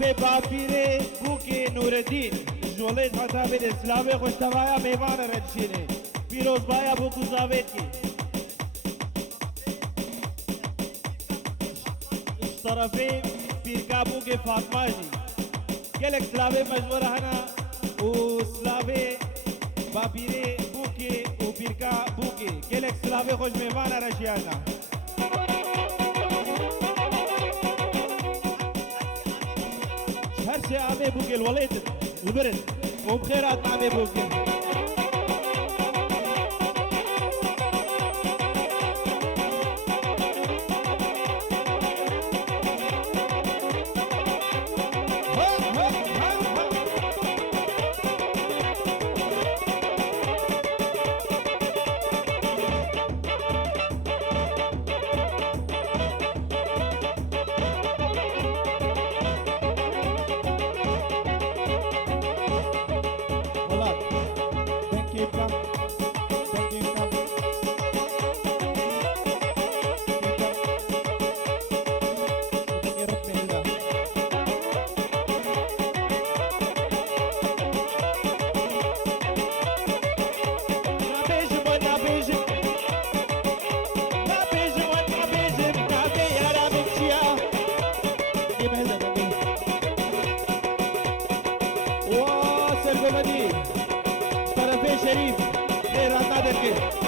طرف بابیره بوکی نوردین جولیت حتابی اسلامی خوشتوایا میوان رنشینه پیروز بایا بوکو زاوید کی طرفی پیرکا بوکی فاطمه جی گلک اسلامی مجبور هنا و اسلامی بابیره بوکی و پیرکا بوکی گلک اسلامی خوش میوان رنشیانا هرسي عمي بوكي الوليد البرد وبخيرات عمي بوكي شريف خير هذا الكل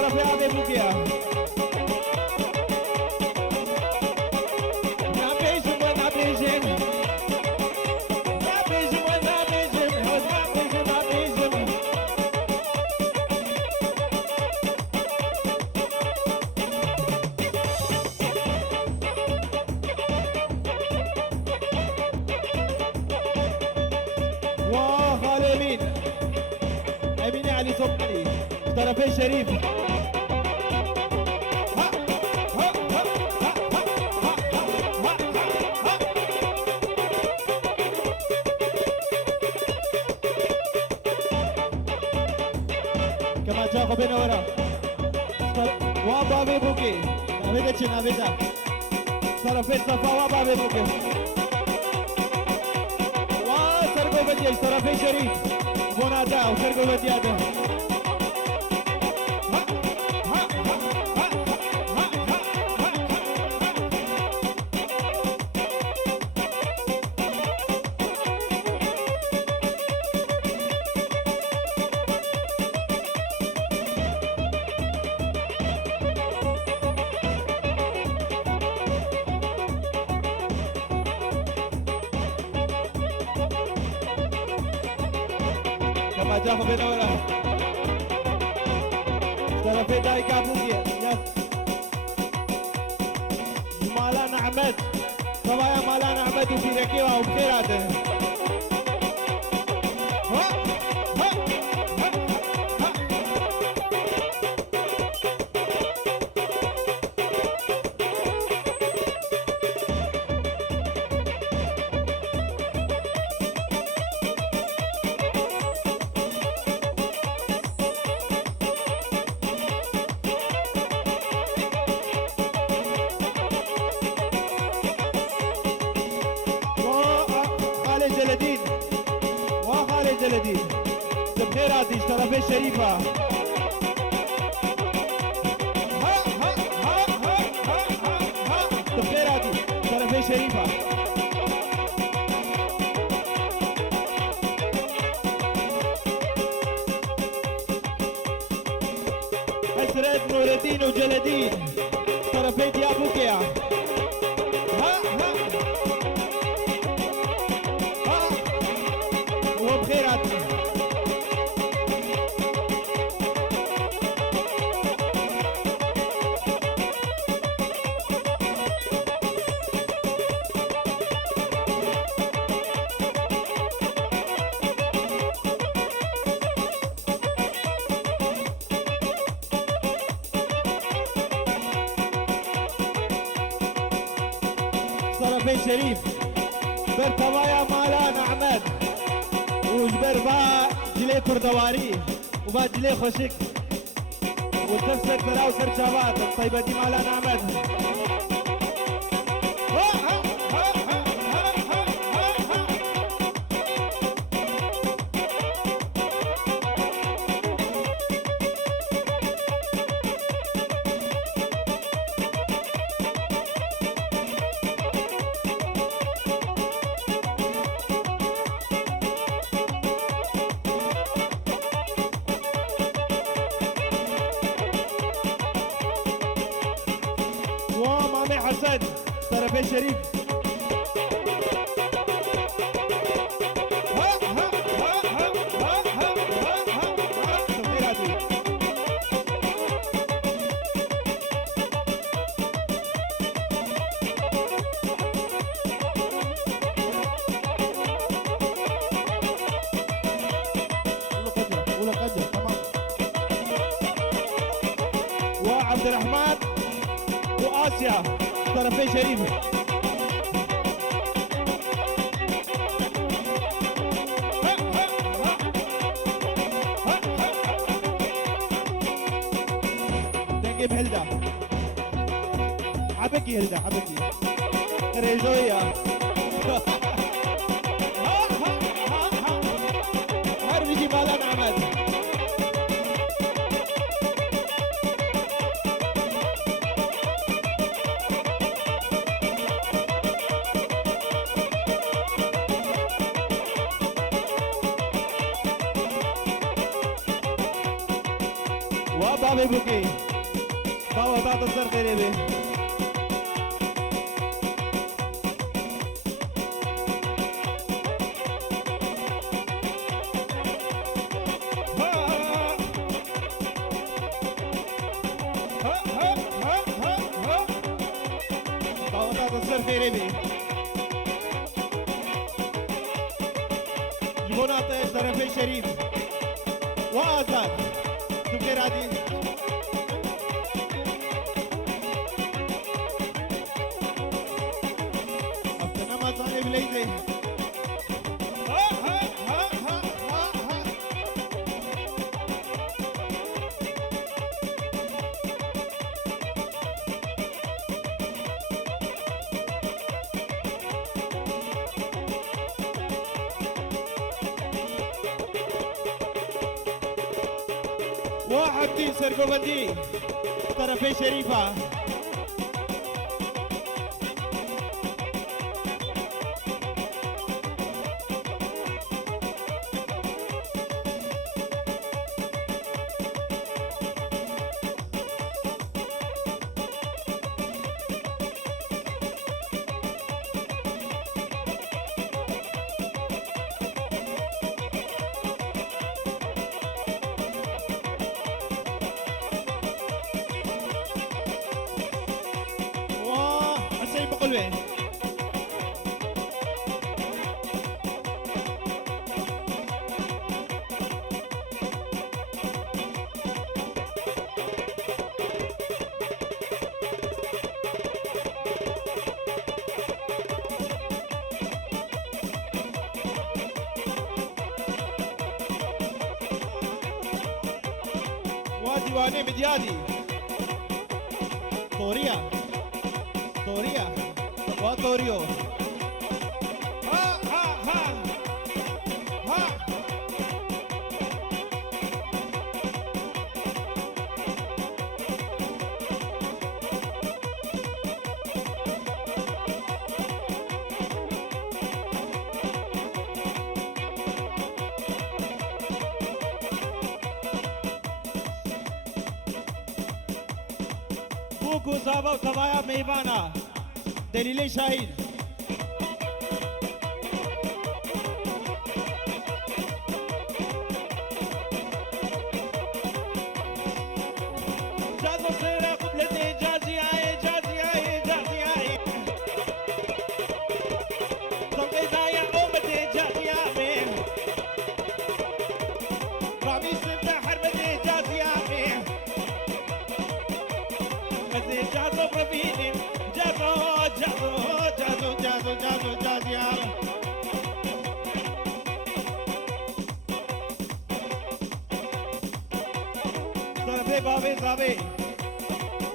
طرف عمي بوكيا نابيجم ونابيجم نابيجم ونابيجم نابيجم نابيجم وخالي أمين أمين علي صبري طرفي شريف كما جاء بين ورا وابا بوكي نبيدا شي نبيدا طرفي صفا وابا بوكي وسرقو بديش طرفي شريف بونادا وسرقو بديادا جاء بين ورا طرفي داي كابوكي يس مالانا احمد صبايا مالانا احمد وفي ركيبه وبخيراته جلدي بخيراتي طرفي شريفة ها ها ها ها ها ها بخيراتي طرفي شريفة نصرت نور الدين وجلال الدين طرفي ديابوكيا ها ها ها وبخيرات طرفي شريف برتوايا مالان احمد وجبر با جلي كردواري وبا جلي خوشك وتفسك براو سرشابات الطيبة دي مالان احمد ها ها ها ها ها ها ها ها. ومامي حسن طرفي شريف ها ها ها ها ها ها ها ها تفكيراتي ولا قدر تمام وعبد الرحمن وآسيا طرفي شريف ها ها ها ها ها دنجي بهلدا حبكي هلدا حبكي ريزويا ها ها ها ها هربجي مالان عمد وبابي بوكي بابا بعد الصر قريبي بابا بعد الصر قريبي جبونات طرفي شريف وآزاد تفكير عادي أفتنا ما صاحب ليزي ها ها ها ها ها ها واحد دين سرقوبندي طرفي شريفة وحسين بقلوه وديواني مديادي طوريا طوريا وطوريو ها ها ها ها بوكو زابا وطبايا ميبانا دليلي شاهين جازو سيرا قبلتي جازي آي جازي آي جازي آي صوتي زايا أمتي جازي آي رامي سبتا حربتي جازي آي مزي جازو بربيني جازو جازو جازو جازو جازو جازي آي صرفي بابي صابي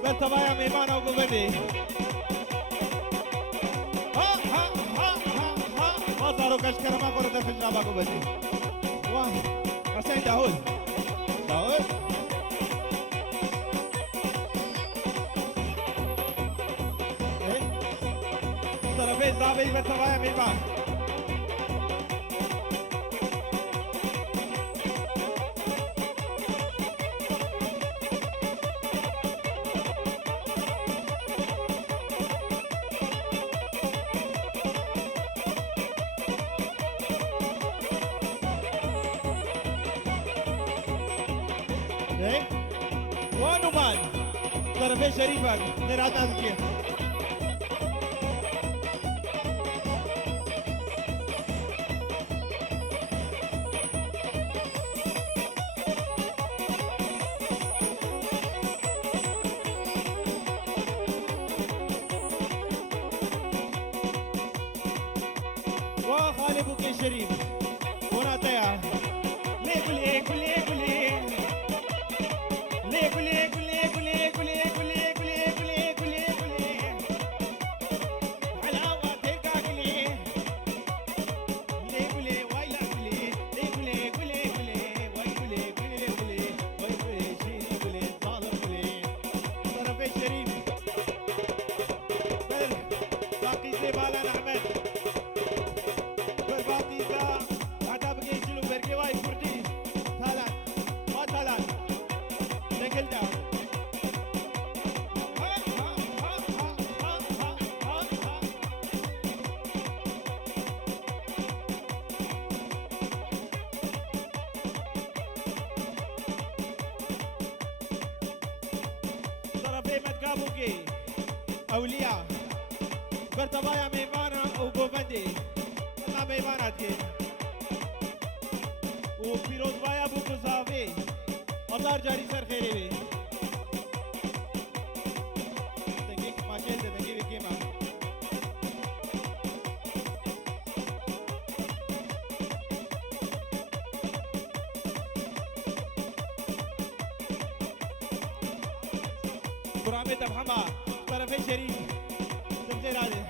بالطبايا ميمانا وقبدي ها ها ها ها ها ما صاروا كشكرة ما قرد في الجابا قبدي واه حسين داود داود صرفي صابي بالطبايا ميمانا وانو مان طرفي شريفك نراد نازكي وخالي بوكي شريف هنا تيا ليه كلي كلي كلي ليه كلي كلي كلي كلي كلي كلي كلي كلي كلي على وقتك كلي ليه كلي ويلا كلي ليه كلي كلي كلي وي كلي كلي كلي وي كلي شيري كلي ظالم كلي طرفي شريف بل باقي زبالة نعمل بل باقي ذا هذا بقي يجلو بركي واي كردي ثلاث ما ثلاث Take down. طرفي متكابوكي أولياء برتبايا ميمانا وبوفندي ما ميمانا تكي وفيروز بايا بوكو صافي مطار جاري سر خيري بي تنجيك ما شلت تنجيب كيما برامي تبحما طرفي شريف تمزير هذه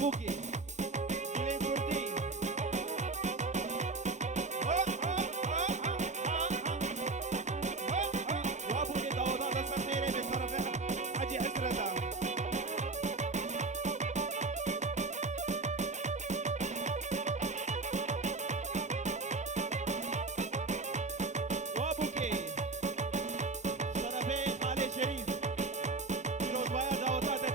بوكي جلي كردي وابوكي داوود هذا سنتين من طرف حجي حسرته وابوكي طرفين خالد شريف رودوايا داوود هذا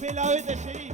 في لاويد الشريف